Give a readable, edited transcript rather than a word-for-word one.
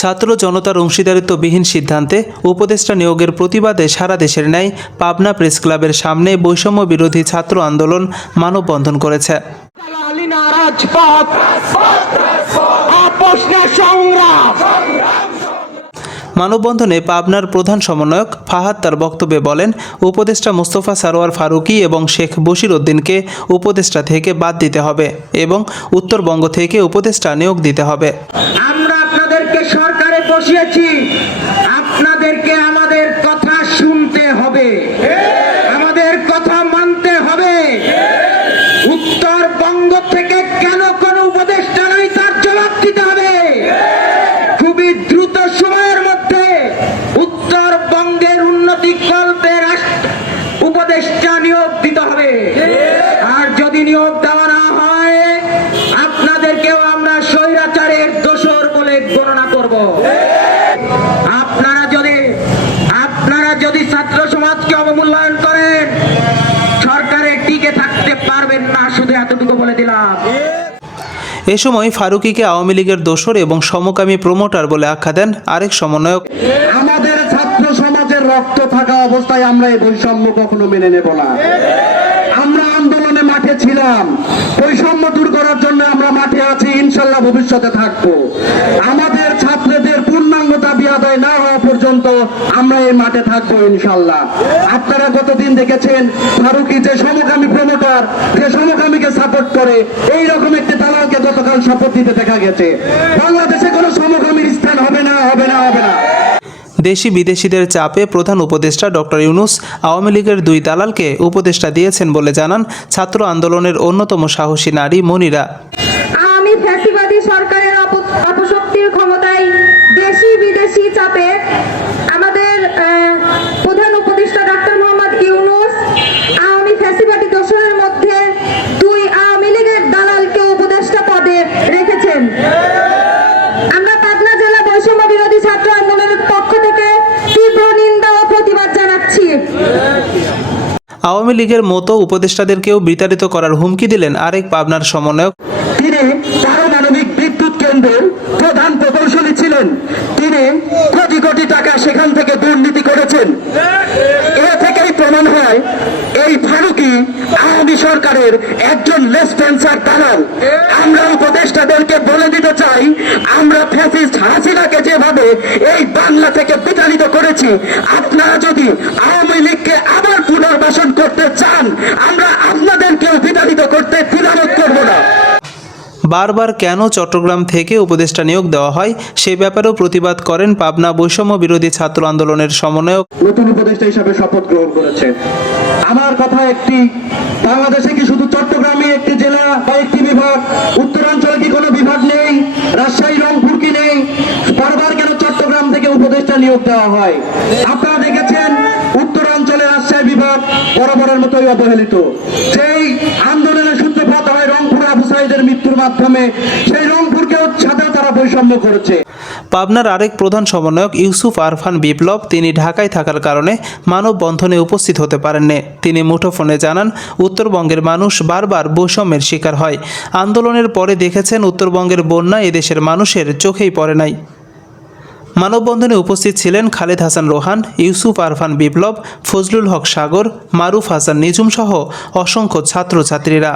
ছাত্র জনতার অংশীদারিত্ববিহীন সিদ্ধান্তে উপদেষ্টা নিয়োগের প্রতিবাদে সারা দেশের ন্যায় পাবনা প্রেস ক্লাবের সামনে বৈষম্য বিরোধী ছাত্র আন্দোলন মানববন্ধন করেছে। মানববন্ধনে পাবনার প্রধান সমন্বয়ক ফাহাদ তার বক্তব্যে বলেন, উপদেষ্টা মোস্তফা সারোয়ার ফারুকী এবং শেখ বশির উদ্দিনকে উপদেষ্টা থেকে বাদ দিতে হবে এবং উত্তরবঙ্গ থেকে উপদেষ্টা নিয়োগ দিতে হবে। আমরা আপনাদেরকে সরকারে বসিয়েছি, আপনাদেরকে আমাদের কথা শুনতে হবে, আমাদের কথা মানতে হবে। উত্তরবঙ্গ থেকে কেন কোন উপদেষ্টা নাই তার জবাব দিতে হবে। খুবই দ্রুত সময়ের মধ্যে উত্তরবঙ্গের উন্নতি কল্পে উপদেষ্টা নিয়োগ দিতে হবে। আর যদি নিয়োগ দেওয়া না হয়, আপনাদেরকেও আমরা স্বৈরাচারের দোসর বলে গণনা করব। আপনারা যদি ছাত্র সমাজকে অবমূল্যায়ন করেন, সরকারে টিকে থাকতে পারবেন না। শুধু এতটুকু বলে দিলাম। এ সময় ফারুকীকে আওয়ামী লীগের দোসর এবং সমকামী প্রমোটার বলে আখ্যা দেন আরেক সমন্বয়ক। আমাদের ছাত্র সমাজের রক্ত থাকা অবস্থায় আমরা এই বৈষম্য কখনো মেনে নেব না। আমরা আন্দোলনে মাঠে ছিলাম, বৈষম্য দূর করার জন্য আমরা মাঠে আছি, ইনশাল্লাহ ভবিষ্যতে থাকবো। আমাদের ছাত্রদের পূর্ণাঙ্গ দাবি আদায় না হওয়া পর্যন্ত আমরা এই মাঠে থাকবো ইনশাল্লাহ। আপনারা গতদিন দেখেছেন ফারুকী যে সমকামী প্রমোটার, যে সমকামীকে সাপোর্ট করে, এইরকম একটি দালালকে গতকাল শপথ দিতে দেখা গেছে। বাংলাদেশে কোনো সমকামীর স্থান হবে না, হবে না, হবে না। দেশি বিদেশিদের চাপে প্রধান উপদেষ্টা ডক্টর ইউনূস আওয়ামী লীগের 2 দালালকে উপদেষ্টা দিয়েছেন বলে জানান ছাত্র আন্দোলনের অন্যতম সাহসী নারী মনিরা। আমি ফ্যাসিবাদী সরকারের অপশক্তির ক্ষমতায় দেশি বিদেশি চাপে আমাদের প্রধান উপদেষ্টা ডক্টর মোহাম্মদ ইউনূস আওয়ামী ফ্যাসিবাদী দোসরের মধ্যে 2 আওয়ামী লীগের দালালকে উপদেষ্টা পদে রেখেছেন। আমরা পাবনা জেলা বৈষম্য বিরোধী ছাত্র আন্দোলনের পক্ষ থেকে তীব্র নিন্দা ও প্রতিবাদ জানাচ্ছি। আওয়ামী লীগের মতো উপদেষ্টাদেরকেও বিতাড়িত করার হুমকি দিলেন আরেক পাবনার সমন্বয়ক। তিনি পারমাণবিক বিদ্যুৎ কেন্দ্রের প্রধান প্রকৌশলী ছিলেন। তিনি কোটি কোটি টাকা সেখান থেকে দুর্নীতি করেছেন। এ থেকেই প্রমাণ হয় এই ফারুকী আওয়ামী সরকারের একজন লেসপেন্সার দালাল। আমরা উপদেষ্টাদেরকে বলে দিতে চাই, আমরা ফ্যাসিস্ট হাসিনাকে যেভাবে এই বাংলা থেকে বিতাড়িত করেছি, আপনারা যদি আওয়ামী লীগকে আবার পুনর্বাসন করতে চান, আমরা আপনাদেরকেও বিতাড়িত করতে দ্বিধাবোধ করব না। বারবার কেন চট্টগ্রাম থেকে উপদেষ্টা নিয়োগ দেওয়া হয় সে ব্যাপারেও প্রতিবাদ করেন পাবনা বৈষম্য বিরোধী ছাত্র আন্দোলনের সমন্বয়ক। নতুন উপদেষ্টা হিসাবে শপথ গ্রহণ করেছে। আমার কথা একটি, বাংলাদেশে কি শুধু চট্টগ্রামে একটি জেলা বা একটি বিভাগ? উত্তরাঞ্চলে কি কোনো বিভাগ নেই? রাজশাহী, রংপুর কি নেই? বারবার কেন চট্টগ্রাম থেকে উপদেষ্টা নিয়োগ দেওয়া হয়? আপনারা দেখেছেন উত্তরাঞ্চলে রাজশাহী বিভাগ বরাবরের মতোই অবহেলিত। যেই আন্দোলনের সূত্রপাত হয় রংপুর আবু সাঈদের মৃত্যুর মাধ্যমে, সেই রংপুরকেও সাথে তারা বৈষম্য করেছে। পাবনার আরেক প্রধান সমন্বয়ক ইউসুফ আরফান বিপ্লব তিনি ঢাকায় থাকার কারণে মানববন্ধনে উপস্থিত হতে পারেননি। তিনি মুঠোফোনে জানান, উত্তরবঙ্গের মানুষ বারবার বৈষম্যের শিকার হয়। আন্দোলনের পরে দেখেছেন উত্তরবঙ্গের বন্যা এদেশের মানুষের চোখেই পড়ে নাই। মানববন্ধনে উপস্থিত ছিলেন খালেদ হাসান রোহান, ইউসুফ আরফান বিপ্লব, ফজলুল হক সাগর, মারুফ হাসান নিজুম সহ অসংখ্য ছাত্রছাত্রীরা।